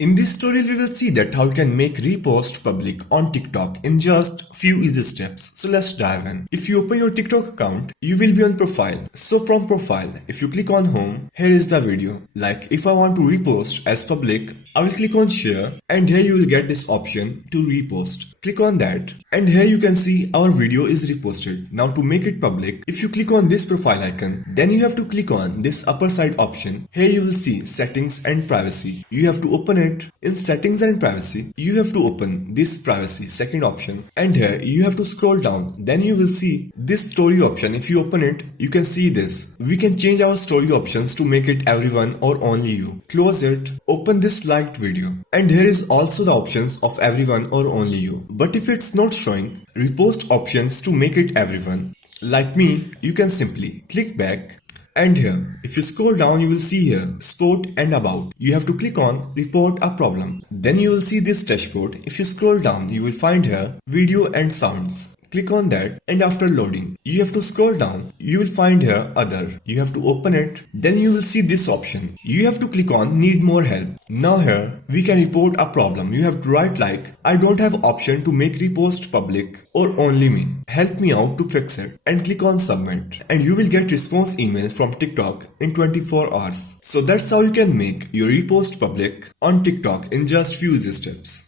In this tutorial, we will see that how you can make repost public on TikTok in just few easy steps. So let's dive in. If you open your TikTok account, you will be on profile. So from profile, if you click on home, here is the video. Like if I want to repost as public, I will click on share and here you will get this option to repost. Click on that and here you can see our video is reposted. Now to make it public, if you click on this profile icon, then you have to click on this upper side option. Here you will see settings and privacy. You have to open it. In settings and privacy, you have to open this privacy second option and here you have to scroll down. Then you will see this story option. If you open it, you can see this. We can change our story options to make it everyone or only you. Close it, open this liked video and here is also the options of everyone or only you. But if it's not showing, repost options to make it everyone. Like me, you can simply click back. And here, if you scroll down, you will see here, Sport and About. You have to click on Report a Problem. Then you will see this dashboard. If you scroll down, you will find here, Video and Sounds. Click on that and after loading, you have to scroll down. You will find here Other. You have to open it. Then you will see this option. You have to click on Need More Help. Now here, we can report a problem. You have to write like, I don't have option to make repost public or only me. Help me out to fix it and click on Submit. And you will get response email from TikTok in 24 hours. So that's how you can make your repost public on TikTok in just few easy steps.